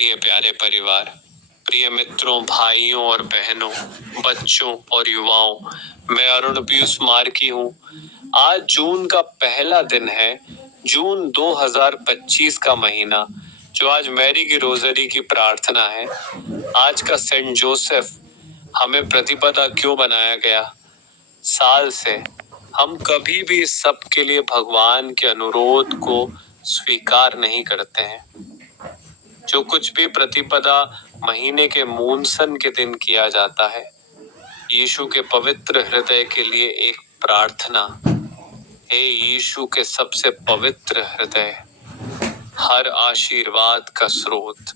प्रिय प्यारे परिवार, प्रिय मित्रों, भाइयों और बहनों, बच्चों और युवाओं, मैं अरुण पीयूष मार्की हूँ। आज जून का पहला दिन है, जून 2025 का महीना, जो आज मैरी की रोजरी की प्रार्थना है। आज का सेंट जोसेफ हमें प्रतिपदा क्यों बनाया गया? साल से हम कभी भी सब के लिए भगवान के अनुरोध को स्वीकार नहीं करते हैं। जो कुछ भी प्रतिपदा महीने के मूनसन के दिन किया जाता है, यीशु के पवित्र हृदय के लिए एक प्रार्थना। हे यीशु के सबसे पवित्र हृदय, हर आशीर्वाद का स्रोत,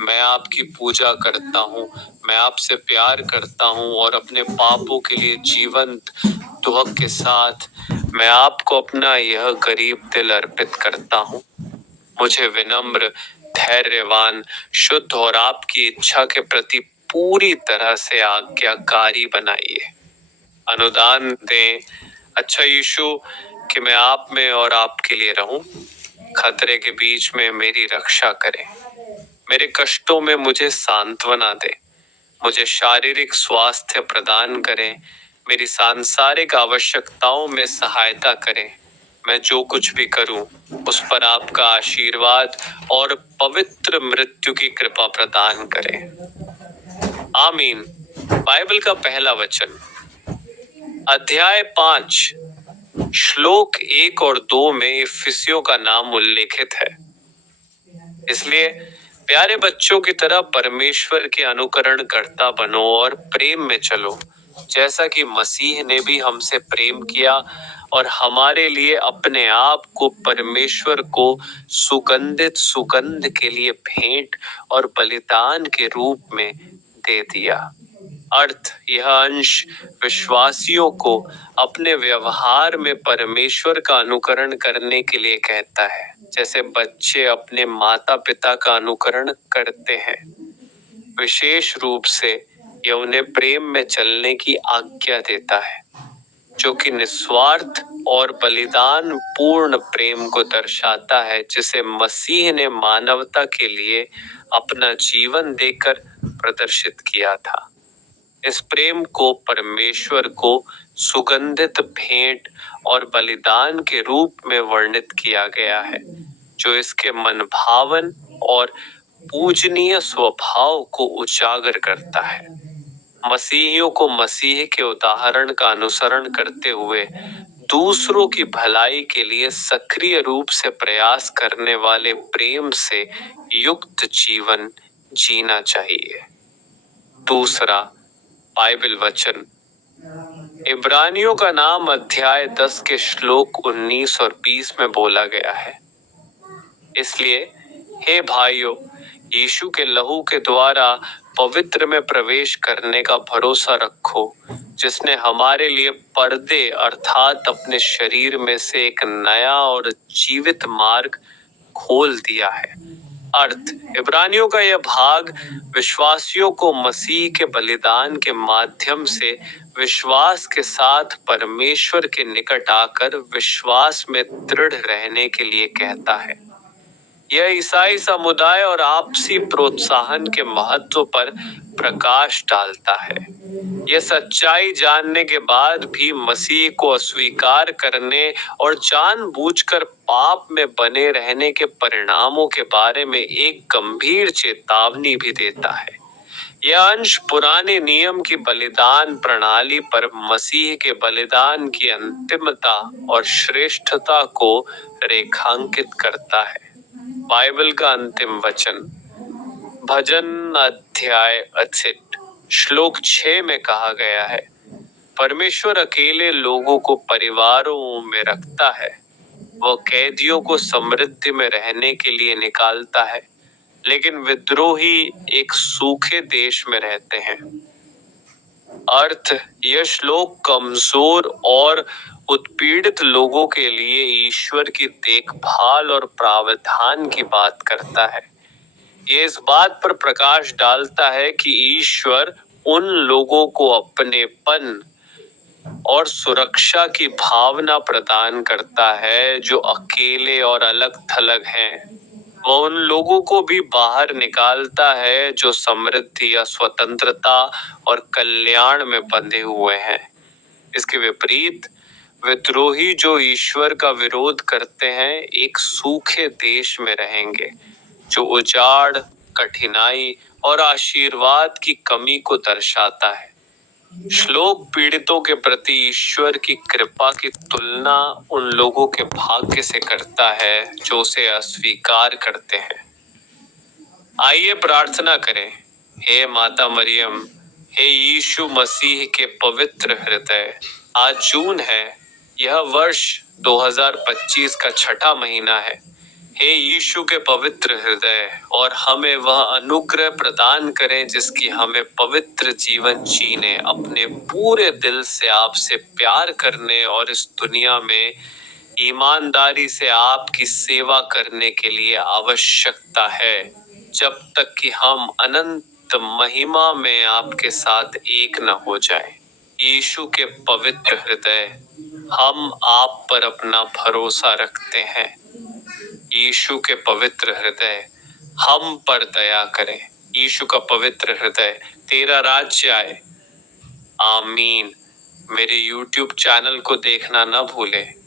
मैं आपकी पूजा करता हूँ, मैं आपसे प्यार करता हूँ और अपने पापों के लिए जीवंत दुहक के साथ मैं आपको अपना यह गरीब दिल अर्पित करता हूँ। मुझे विनम्र, धैर्यवान, शुद्ध और आपकी इच्छा के प्रति पूरी तरह से आज्ञाकारी बनाइए। अनुदान दें, अच्छा यीशु, कि मैं आप में और आपके लिए रहूं। खतरे के बीच में मेरी रक्षा करें, मेरे कष्टों में मुझे सांत्वना दें, मुझे शारीरिक स्वास्थ्य प्रदान करें, मेरी सांसारिक आवश्यकताओं में सहायता करें। मैं जो कुछ भी करूं, उस पर आपका आशीर्वाद और पवित्र मृत्यु की कृपा प्रदान करें। आमीन। बाइबल का पहला वचन, अध्याय 5, श्लोक 1 और 2 में इफिसियों का नाम उल्लेखित है। इसलिए प्यारे बच्चों की तरह परमेश्वर के अनुकरण करता बनो और प्रेम में चलो, जैसा कि मसीह ने भी हमसे प्रेम किया और हमारे लिए अपने आप को परमेश्वर को सुगंधित सुगंध के लिए भेंट और बलिदान के रूप में दे दिया। अर्थ, यह अंश विश्वासियों को अपने व्यवहार में परमेश्वर का अनुकरण करने के लिए कहता है, जैसे बच्चे अपने माता पिता का अनुकरण करते हैं। विशेष रूप से यह उन्हें प्रेम में चलने की आज्ञा देता है, जो कि निस्वार्थ और बलिदान पूर्ण प्रेम को दर्शाता है, जिसे मसीह ने मानवता के लिए अपना जीवन देकर प्रदर्शित किया था। इस प्रेम को परमेश्वर को सुगंधित भेंट और बलिदान के रूप में वर्णित किया गया है, जो इसके मनभावन और पूजनीय स्वभाव को उजागर करता है। मसीहियों को मसीह के उदाहरण का अनुसरण करते हुए दूसरों की भलाई के लिए सक्रिय रूप से प्रयास करने वाले प्रेम से युक्त जीवन जीना चाहिए। दूसरा बाइबल वचन, इब्रानियों का नाम अध्याय 10 के श्लोक 19 और 20 में बोला गया है। इसलिए हे भाइयों, यीशु के लहू के द्वारा पवित्र में प्रवेश करने का भरोसा रखो, जिसने हमारे लिए पर्दे अर्थात अपने शरीर में से एक नया और जीवित मार्ग खोल दिया है। अर्थ, इब्रानियों का यह भाग विश्वासियों को मसीह के बलिदान के माध्यम से विश्वास के साथ परमेश्वर के निकट आकर विश्वास में दृढ़ रहने के लिए कहता है। यह ईसाई समुदाय और आपसी प्रोत्साहन के महत्व पर प्रकाश डालता है। यह सच्चाई जानने के बाद भी मसीह को अस्वीकार करने और जानबूझकर पाप में बने रहने के परिणामों के बारे में एक गंभीर चेतावनी भी देता है। यह अंश पुराने नियम की बलिदान प्रणाली पर मसीह के बलिदान की अंतिमता और श्रेष्ठता को रेखांकित करता है। बाइबल का अंतिम वचन, भजन अध्याय 68 श्लोक 6 में कहा गया है, परमेश्वर अकेले लोगों को परिवारों में रखता है, वह कैदियों को समृद्धि में रहने के लिए निकालता है, लेकिन विद्रोही एक सूखे देश में रहते हैं। अर्थ, यह श्लोक कमजोर और उत्पीड़ित लोगों के लिए ईश्वर की देखभाल और प्रावधान की बात करता है। ये इस बात पर प्रकाश डालता है कि ईश्वर उन लोगों को अपनेपन और सुरक्षा की भावना प्रदान करता है जो अकेले और अलग थलग हैं। वह उन लोगों को भी बाहर निकालता है जो समृद्धि या स्वतंत्रता और कल्याण में बंधे हुए हैं। इसके विपरीत विद्रोही जो ईश्वर का विरोध करते हैं एक सूखे देश में रहेंगे जो उजाड़, कठिनाई और आशीर्वाद की कमी को दर्शाता है। श्लोक पीड़ितों के प्रति ईश्वर की कृपा की तुलना उन लोगों के भाग्य से करता है जो उसे अस्वीकार करते हैं। आइए प्रार्थना करें। हे माता मरियम, हे यीशु मसीह के पवित्र हृदय, आज जून है, यह वर्ष 2025 का छठा महीना है। हे यीशु के पवित्र हृदय, और हमें वह अनुग्रह प्रदान करें जिसकी हमें पवित्र जीवन जीने, अपने पूरे दिल से आपसे प्यार करने और इस दुनिया में ईमानदारी से आपकी सेवा करने के लिए आवश्यकता है, जब तक कि हम अनंत महिमा में आपके साथ एक न हो जाए। यीशु के पवित्र हृदय, हम आप पर अपना भरोसा रखते हैं। यीशु के पवित्र हृदय, हम पर दया करें। यीशु का पवित्र हृदय, तेरा राज्य आए। आमीन। मेरे YouTube चैनल को देखना न भूलें।